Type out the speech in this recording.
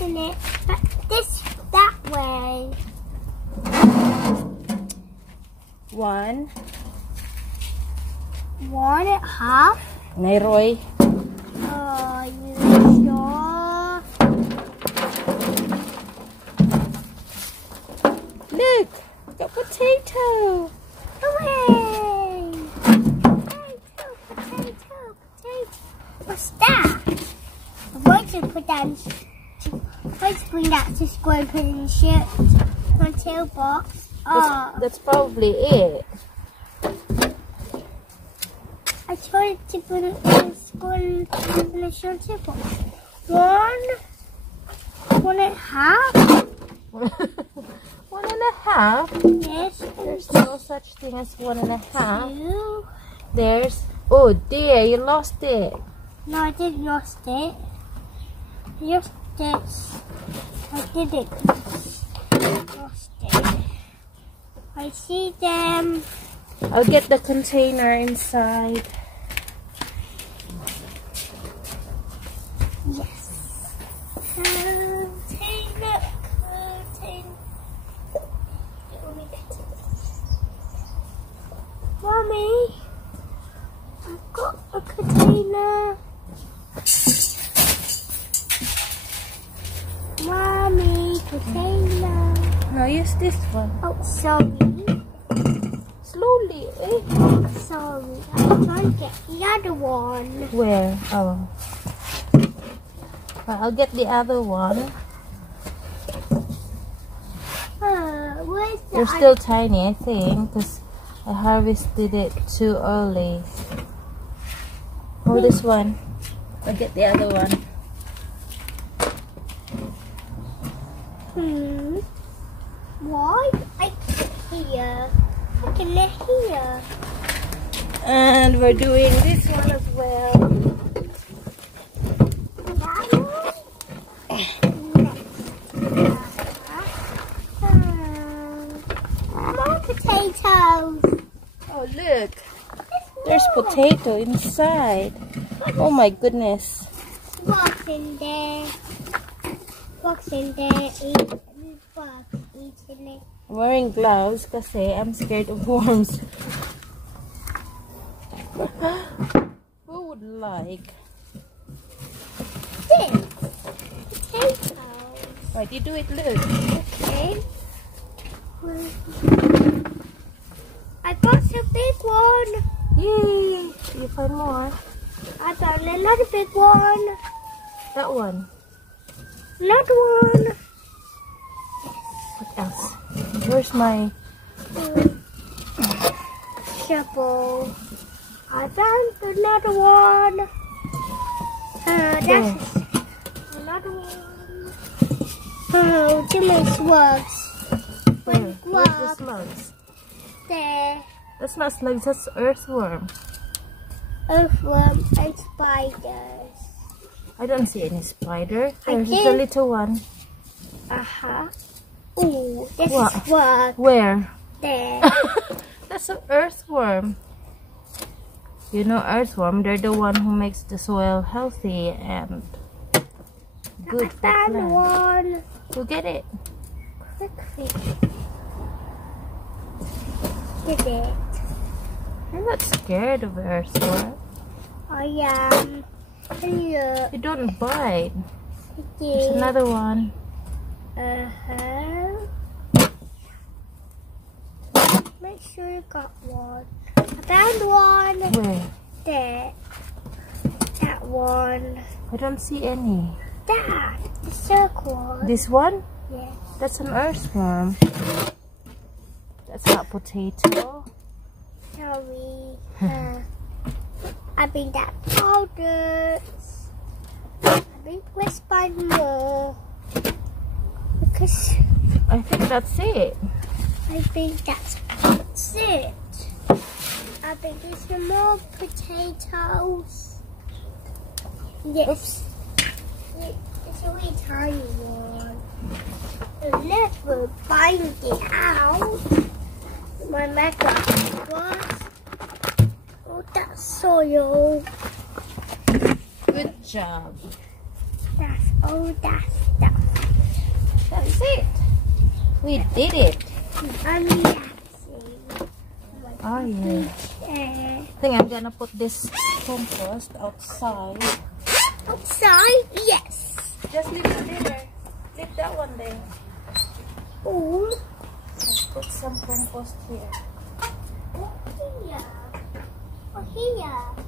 open it, but that way. 1. 1.5. Meron. Are you sure? Look, got potato. Hooray! Potato. What's that? I'm going to put that in, bring that to school and put it in the shirt. My tail box. Oh, That's probably it. I tried to put it in school and put it in the shirt box. 1.5. 1.5. Yes. There's no such thing as 1.5. 2. There's, oh dear, you lost it. No, I didn't lost it. Lost it. I didn't lost it. I see them. I'll get the container inside. Yes. Container. Mommy, I've got a container. Mommy, container. No, use this one. Oh, sorry. Slowly, eh? Sorry. I'm trying to get the other one. Where? Oh. I'll get the other one. Where's the They're still tiny, I think, because I harvested it too early. Oh, this one. I'll get the other one. Why? I can hear. I can hear. And we're doing this one as well. That one? More potatoes. Oh, look. There's potato inside. Oh my goodness. What's in there? What's in there? Eating it. I'm wearing gloves because I'm scared of worms. Who would like? This potatoes. Right, you do it, look. Okay. I got a big one. Yay! You find more? I found another big one. That one. Another one. What else? Where's my... Shovel. I found another one. That's another one. Oh, too many slugs. Where's the slugs? There. That's not slugs, that's earthworm. Earthworm and spiders. I don't see any spider. I There's did. a little one. Ooh, this What? is work. Where? There. That's an earthworm. You know earthworm, they're the one who makes the soil healthy and good I for found plants. one. Go get it. Quickly. Did it. I'm not scared of earthworm. I am. Look. You don't bite. There's Did. another one. Make sure you got one. I found one. Where? There. That one. I don't see any. That. The circle. This one? Yes. That's an earthworm. That's not potato. Sorry. I think that powders. I think let's find more. Because I think that's it. I think that's it. I think there's some more potatoes. Yes. It's a wee tiny one. Let's find it out. My makeup was. Oh, that's soil. Good job. That's all that stuff. That's it. We did it. Oh yeah. I think I'm gonna put this compost outside. Outside? Yes. Just leave it there. Leave that one there. Oh. Let's put some compost here. Here. Oh, here.